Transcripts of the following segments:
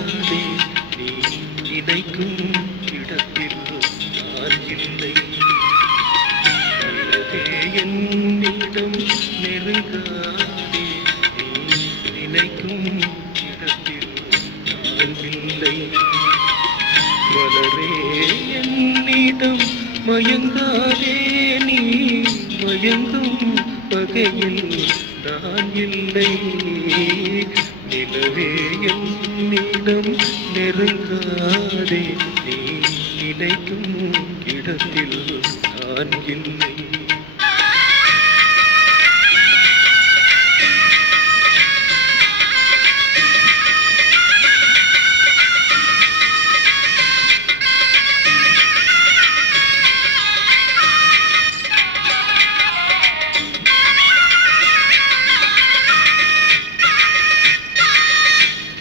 நெருங்காதே நீ நினைக்கும் இடத்தில் நான் இல்லை. நிலவே என்னிடம் நெருங்காதே நீ நினைக்கும் இடத்தில் நான் இல்லை. மலரே என்னிடம் மயங்காதே நீ மயங்கும் வகையில் நான் இல்லை. நிலவே என்னிடம் நெருங்காதே நீ நினைக்கும் இடத்தில் நான் இல்லை.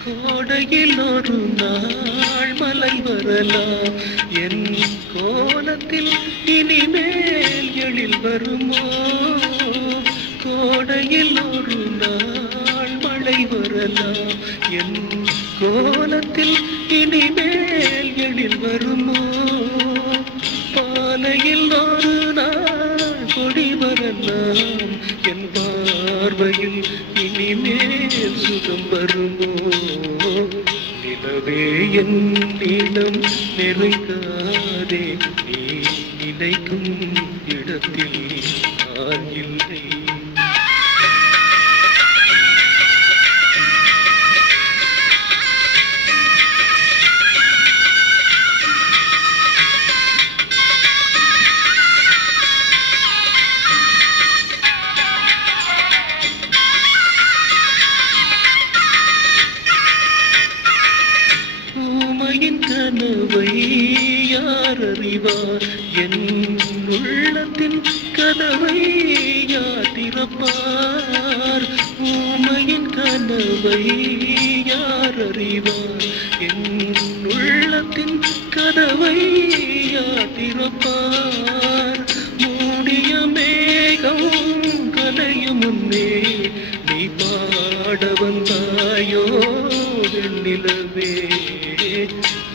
கோடையில் ஒரு நாள் மலை வரலாம் என் கோலத்தில் இனிமேல் எழில் வருமோ. கோடையில் ஒரு நாள் மழை வரலாம் என் கோலத்தில் இனிமேல் எழில் வருமோ. பாலையில் ஒரு நாள் கொடி வரலாம் என் பார்வையில் இனிமேல் சுகம் வருமோ. நிலவே என்னிடம் நெருங்காதே நீ நினைக்கும் இடத்தில் நான் இல்லை. ஊமையின் கனவை யார் அறிவார் என் உள்ளத்தின் கதவை யார் திறப்பார். ஊமையின் கனவை யார் அறிவார் என் உள்ளத்தின் கதவை யார் திறப்பார். மூடிய மேகம் கலையும் முன்னே நீ பாட வந்தாயோ நிலவே.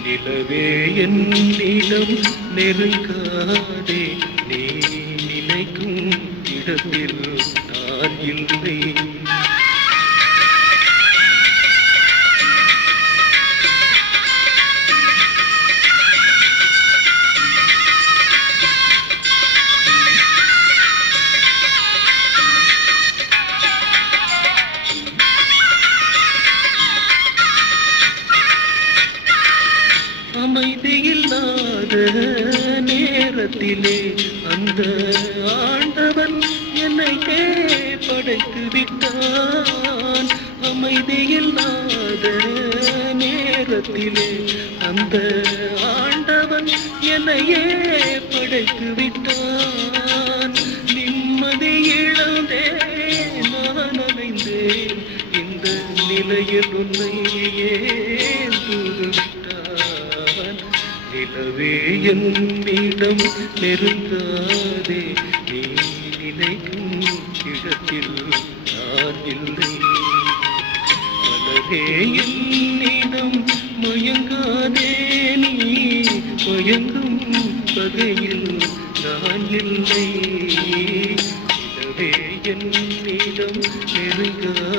நிலவே என்னிடம் நெருங்காதே நீ நினைக்கும் இடத்தில் நான் இல்லை. அமைதியில்லாத நேரத்திலே அந்த ஆண்டவன் என்னையே படைத்து விட்டான். அமைதியில்லாத நேரத்திலே அந்த ஆண்டவன் என்னையே படைத்து விட்டான். நிம்மதி இழந்தே நான் அலைந்தேன் இந்த நிலையில் உன்னை ஏன் விட்டான். நிலவே என்னிடம் நெருங்காதே நீ நினைக்கும் இடத்தில் நான் இல்லை. மலரே என்னிடம் மயங்காதே நீ மயங்கும் வகையில் நான் இல்லை. நிலவே என்னிடம் நெருங்காதே